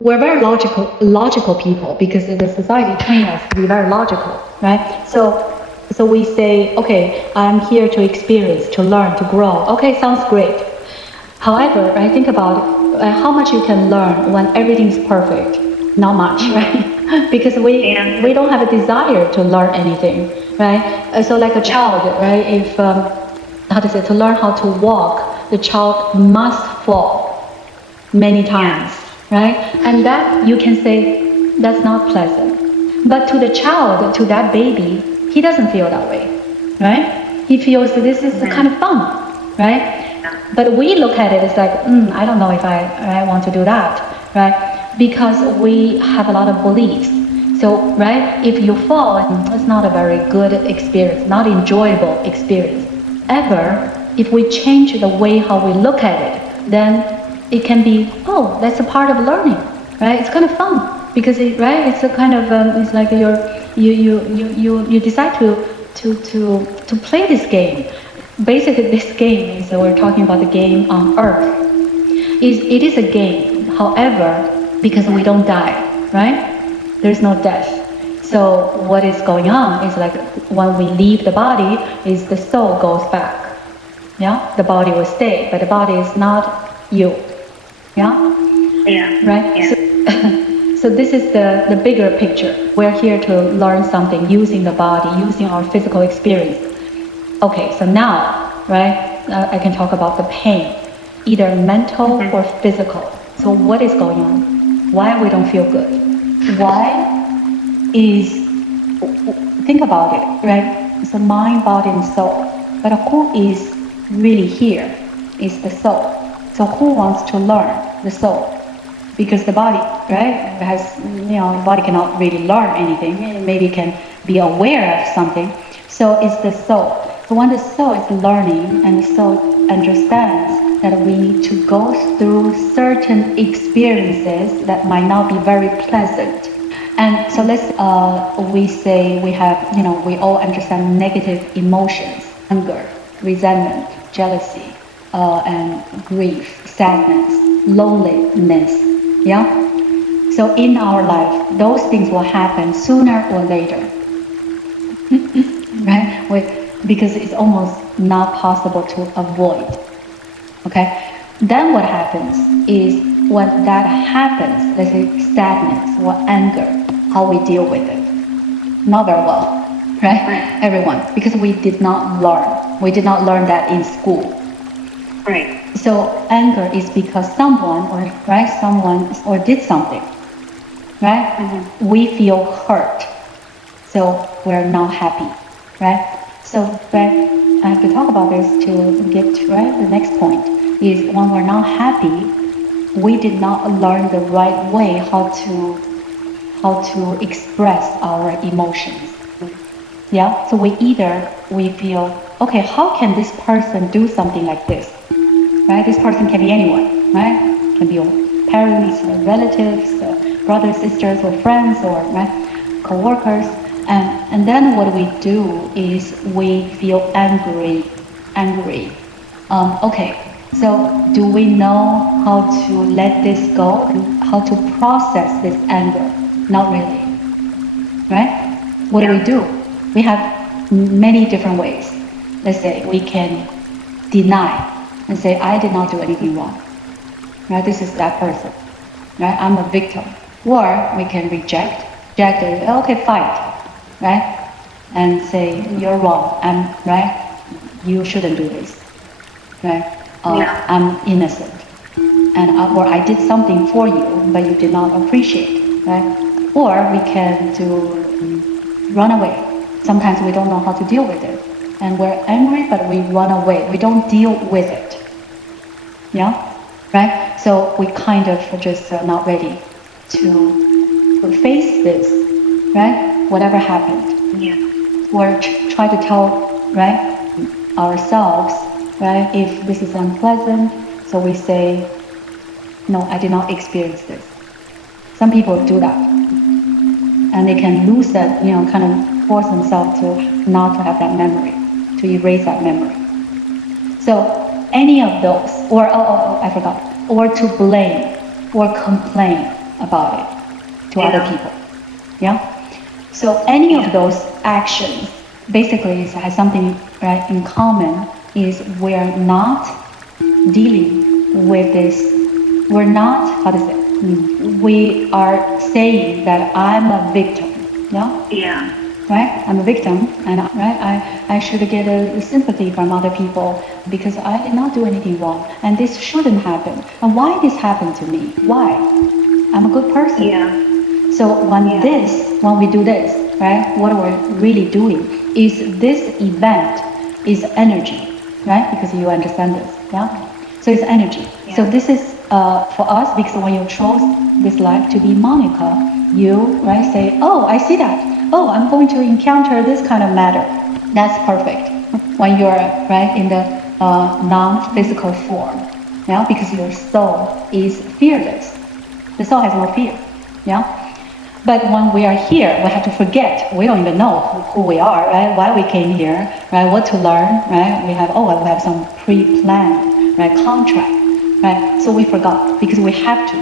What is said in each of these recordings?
we're very logical people because the society trains us to be very logical, right? So we say, okay, I'm here to experience, to learn, to grow. Okay, sounds great. However, I think about how much you can learn when everything's perfect. Not much, right? Because we don't have a desire to learn anything, right? So like a child, right? If how to say, to learn how to walk, the child must fall many times, right? And that you can say that's not pleasant. But to the child, to that baby, he doesn't feel that way, right? He feels that this is kind of fun, right? But we look at it as like, I don't know if I want to do that, right? Because we have a lot of beliefs. So, right, if you fall, it's not a very good experience, not enjoyable experience. Ever, if we change the way how we look at it, then it can be, oh, that's a part of learning, right? It's kind of fun because it's a kind of it's like you decide to play this game. Basically, this game is we're talking about the game on Earth. It is a game. However, because we don't die, right? There's no death. So what is going on is like when we leave the body, is the soul goes back. Yeah, the body will stay, but the body is not you. Yeah. Yeah. Right. Yeah. So this is the bigger picture. We're here to learn something using the body, using our physical experience. Okay, so now, right, I can talk about the pain, either mental or physical. So what is going on? Why we don't feel good? Why is, think about it, right? So mind, body, and soul. But who is really here is the soul. So who wants to learn? The soul. Because the body, right, has, the body cannot really learn anything. Maybe can be aware of something. So it's the soul. So when the soul is learning and the soul understands that we need to go through certain experiences that might not be very pleasant. And so we say we have, we all understand negative emotions, anger, resentment, jealousy, and grief, sadness, loneliness, yeah? So in our life, those things will happen sooner or later, right? Because it's almost not possible to avoid, okay? Then what happens is when that happens, let's say sadness or anger, how we deal with it. Not very well, right? Everyone, because we did not learn. We did not learn that in school. Right. So anger is because someone or did something, right? Mm-hmm. We feel hurt, so we're not happy, right? So I have to talk about this to get to the next point is when we're not happy, we did not learn the right way how to express our emotions. Yeah. So we feel, okay, how can this person do something like this? Right? This person can be anyone, right? Can be your parents, or relatives, or brothers, sisters, or friends, or co-workers. And then what we do is we feel angry. Okay, so do we know how to let this go? How to process this anger? Not really, right? What do? We have many different ways. Let's say we can deny and say, I did not do anything wrong, right? This is that person, right? I'm a victim. Or we can reject it, okay, fight. Right? And say, you're wrong, right? You shouldn't do this, right? I'm innocent. And or I did something for you, but you did not appreciate, right? Or we can run away. Sometimes we don't know how to deal with it. And we're angry, but we run away. We don't deal with it. Yeah? Right? So we kind of just not ready to face this, right? Whatever happened. Yeah. Or try to tell, ourselves, if this is unpleasant, so we say, no, I did not experience this. Some people do that. And they can lose that, kind of force themselves to not to have that memory, to erase that memory. So any of those, or I forgot, or to blame, or complain, about it to other people. Yeah. So any of those actions basically has something right in common. Is we're not dealing with this. We're not, how to say, we are saying that I'm a victim. Yeah. Yeah. Right? I'm a victim, and I should get a sympathy from other people because I did not do anything wrong, and this shouldn't happen. And why this happened to me? Why? I'm a good person. Yeah. So when we do this, right? What we're really doing is this event is energy, right? Because you understand this, yeah. So it's energy. Yeah. So this is for us because when you chose this life to be Monica, you right say, oh, I see that. Oh, I'm going to encounter this kind of matter. That's perfect. When you're right in the non-physical form, yeah, because your soul is fearless. The soul has no fear, yeah. But when we are here, we have to forget. We don't even know who we are, right? Why we came here, right? What to learn, right? We have some pre-planned, right, contract, right? So we forgot because we have to,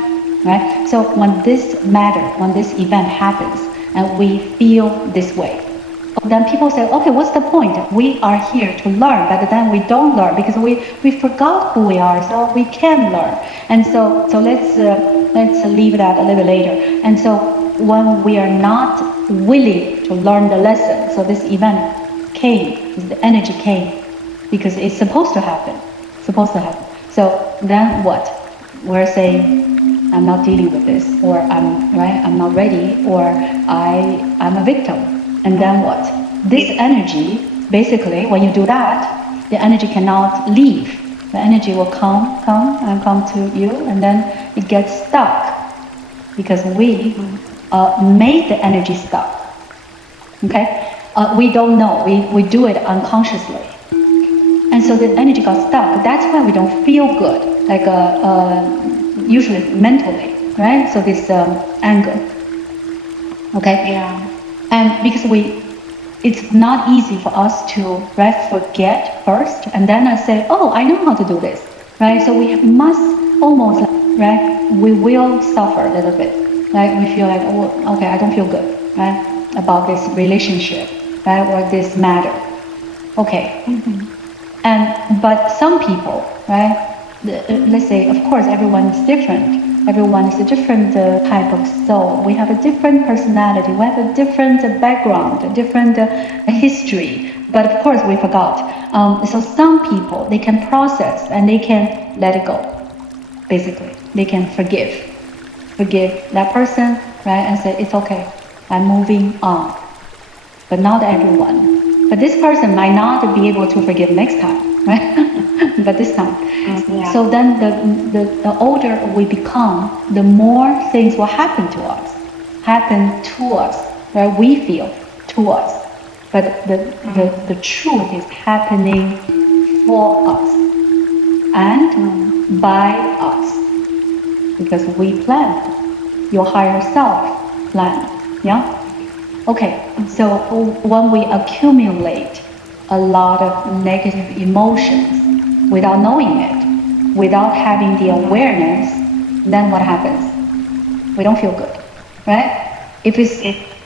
right? So when this event happens, and we feel this way, then people say, okay, what's the point? We are here to learn, but then we don't learn because we forgot who we are, so we can learn. And so let's leave that a little later. And so when we are not willing to learn the lesson, so this event came, the energy came, because it's supposed to happen. So then what? We're saying, I'm not dealing with this, or I'm not ready, or I'm a victim. And then what? This energy, basically, when you do that, the energy cannot leave. The energy will come to you, and then it gets stuck because we made the energy stuck. Okay? We don't know. We do it unconsciously. And so the energy got stuck. That's why we don't feel good, like usually mentally, right? So this anger. Okay? Yeah. And because it's not easy for us to forget first, and then I say, oh, I know how to do this, right? So we must almost, we will suffer a little bit, right? We feel like, oh, okay, I don't feel good, right? About this relationship, right? Or this matter. Okay. Mm-hmm. But some people, right? Let's say, of course, everyone is different. Everyone is a different type of soul. We have a different personality. We have a different background, a different history. But of course, we forgot. So some people, they can process and they can let it go. Basically, they can forgive that person, right? And say, it's okay. I'm moving on. But not everyone. But this person might not be able to forgive next time, right? But this time. Yeah. So then the older we become, the more things will happen to us, right? We feel to us. But the truth is happening for us and by us. Because we planned. Your higher self planned. Yeah? Okay, so when we accumulate a lot of negative emotions without knowing it, without having the awareness, then what happens? We don't feel good, right? If it's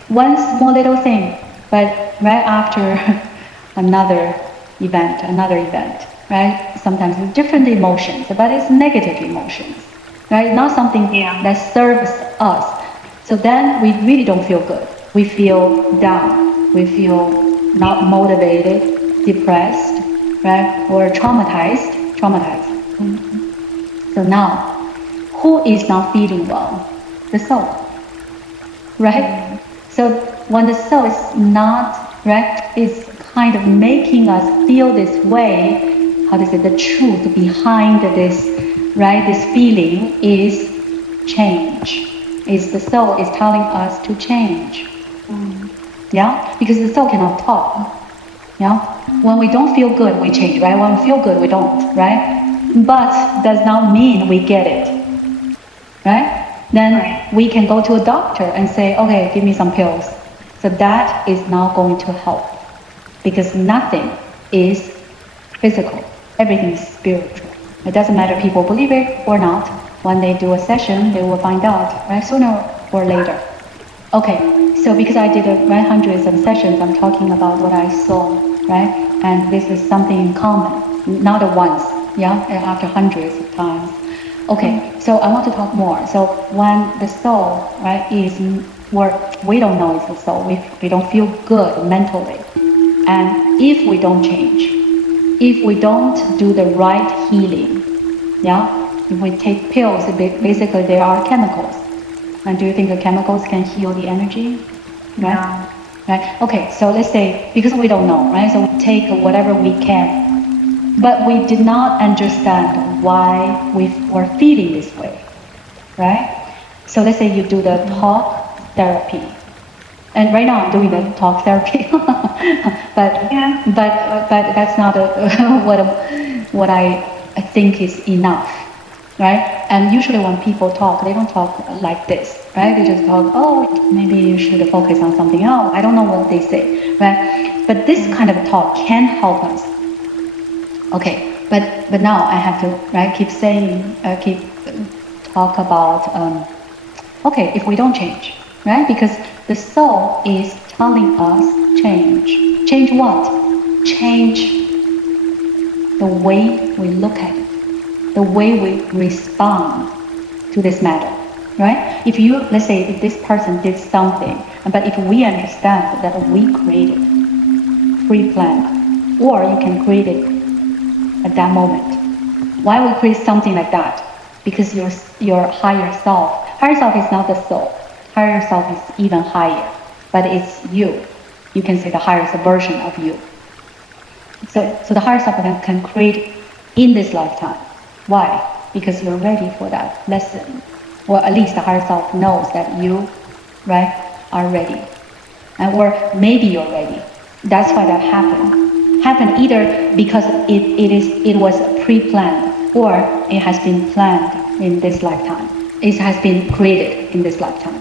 one small little thing, but right after another event, right? Sometimes it's different emotions, but it's negative emotions, right? Not something that serves us. So then we really don't feel good. We feel down. We feel not motivated, depressed, right? Or traumatized. Mm-hmm. So now, who is not feeling well? The soul, right? Mm-hmm. So when the soul is not, right, is kind of making us feel this way, how to say, the truth behind this, right, this feeling is change. Is the soul is telling us to change. Yeah, because the soul cannot talk. Yeah, when we don't feel good, we change, right? When we feel good, we don't, right? But does not mean we get it, right? Then we can go to a doctor and say, okay, give me some pills. So that is not going to help because nothing is physical. Everything is spiritual. It doesn't matter if people believe it or not, when they do a session, they will find out, right, sooner or later. Okay, so because I did hundreds of sessions, I'm talking about what I saw, right? And this is something in common, not at once, yeah, after hundreds of times. Okay, so I want to talk more. So when the soul, right, is where we don't know it's the soul, we don't feel good mentally, and if we don't change, if we don't do the right healing, yeah, if we take pills, basically there are chemicals. And do you think the chemicals can heal the energy? Right? No. Right? Okay, so let's say, because we don't know, right? So we take whatever we can. But we did not understand why we were feeling this way, right? So let's say you do the talk therapy. And right now I'm doing the talk therapy. but that's not what I think is enough. Right? And usually when people talk, they don't talk like this, right? They just talk, oh, maybe you should focus on something else. I don't know what they say, right? But this kind of talk can help us. Okay, but now I have to, right, keep talk about, okay, if we don't change, right? Because the soul is telling us change. Change what? Change the way we look at it. The way we respond to this matter, right? If you, let's say, if this person did something, but if we understand that we created, pre-planned, or you can create it at that moment. Why we create something like that? Because your higher self is not the soul. Higher self is even higher, but it's you. You can say the highest version of you. So the higher self can create in this lifetime. Why? Because you're ready for that lesson. Or at least the higher self knows that you, right, are ready. Or maybe you're ready. That's why that happened. Happened either because it was pre-planned, or it has been planned in this lifetime. It has been created in this lifetime.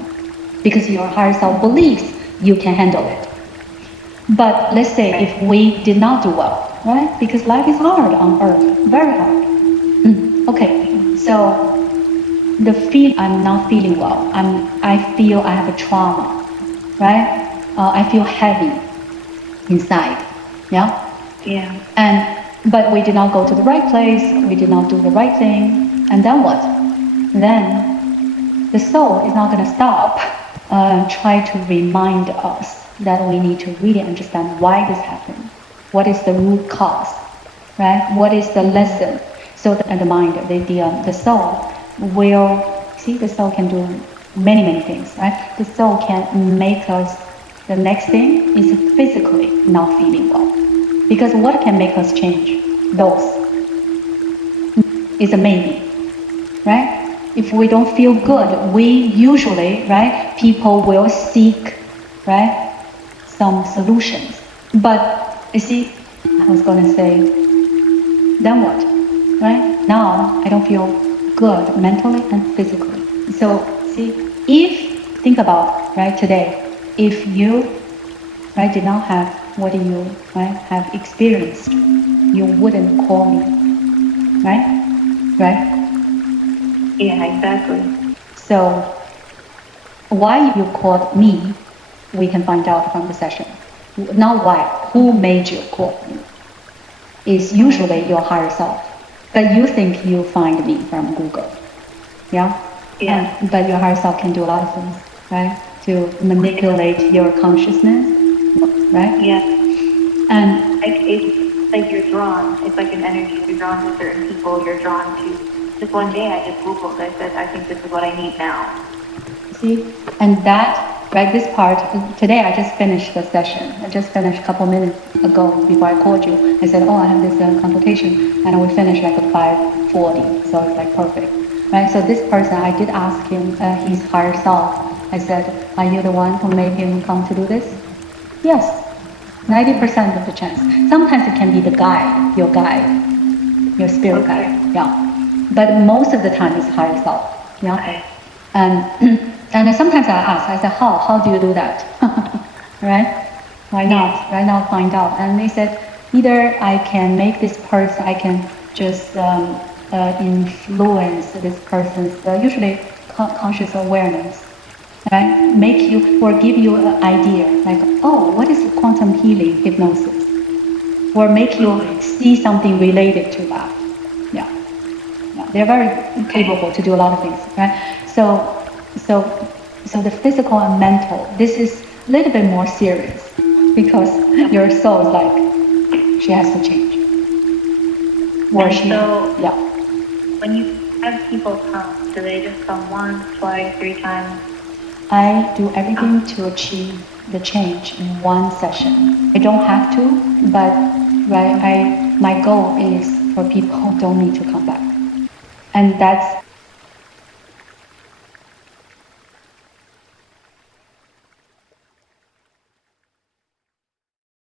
Because your higher self believes you can handle it. But let's say if we did not do well, right? Because life is hard on earth, very hard. Okay, so the feel I'm not feeling well. I feel I have a trauma, right? I feel heavy inside, yeah. Yeah. But we did not go to the right place. We did not do the right thing, and then what? Then the soul is not going to stop. Try to remind us that we need to really understand why this happened. What is the root cause, right? What is the lesson? So the mind, the soul will, see, the soul can do many things, right? The soul can make us, the next thing is physically not feeling well. Because what can make us change? Those is a maybe, right? If we don't feel good, we usually, right, people will seek, right, some solutions. But you see, I was going to say, then what? Right? Now I don't feel good mentally and physically. So see, think about, right, today, if you, right, did not have what you, right, have experienced, you wouldn't call me, right? Right? Yeah, exactly. So why you called me, we can find out from the session. Not why, who made you call me, is usually your higher self. But you think you find me from Google, yeah? Yeah. But your higher self can do a lot of things, right? To manipulate your consciousness, right? Yeah. And it's like you're drawn. It's like an energy. You're drawn to certain people. You're drawn to. Just one day, I just Googled. I said, I think this is what I need now. See, and that. Right, this part, today I just finished the session. I just finished a couple minutes ago before I called you. I said, oh, I have this consultation, and we finished like at 5:40, so it's like perfect. Right, so this person, I did ask him, his higher self, I said, are you the one who made him come to do this? Yes, 90% of the chance. Sometimes it can be the guide, your spirit guide, yeah. But most of the time it's higher self, yeah. Okay. And sometimes I ask, I said, how do you do that? Right? Why not? Right now find out. And they said, either I can make this person, I can just influence this person's usually conscious awareness, right? Make you or give you an idea like, oh, what is quantum healing hypnosis? Or make you see something related to that. Yeah, yeah, they're very capable to do a lot of things, right? So the physical and mental, this is a little bit more serious because your soul is like, she has to change. Or she, so, yeah. when you have people come, do they just come once, twice, 3 times? I do everything to achieve the change in one session. I don't have to, but right, my goal is for people who don't need to come back. And that's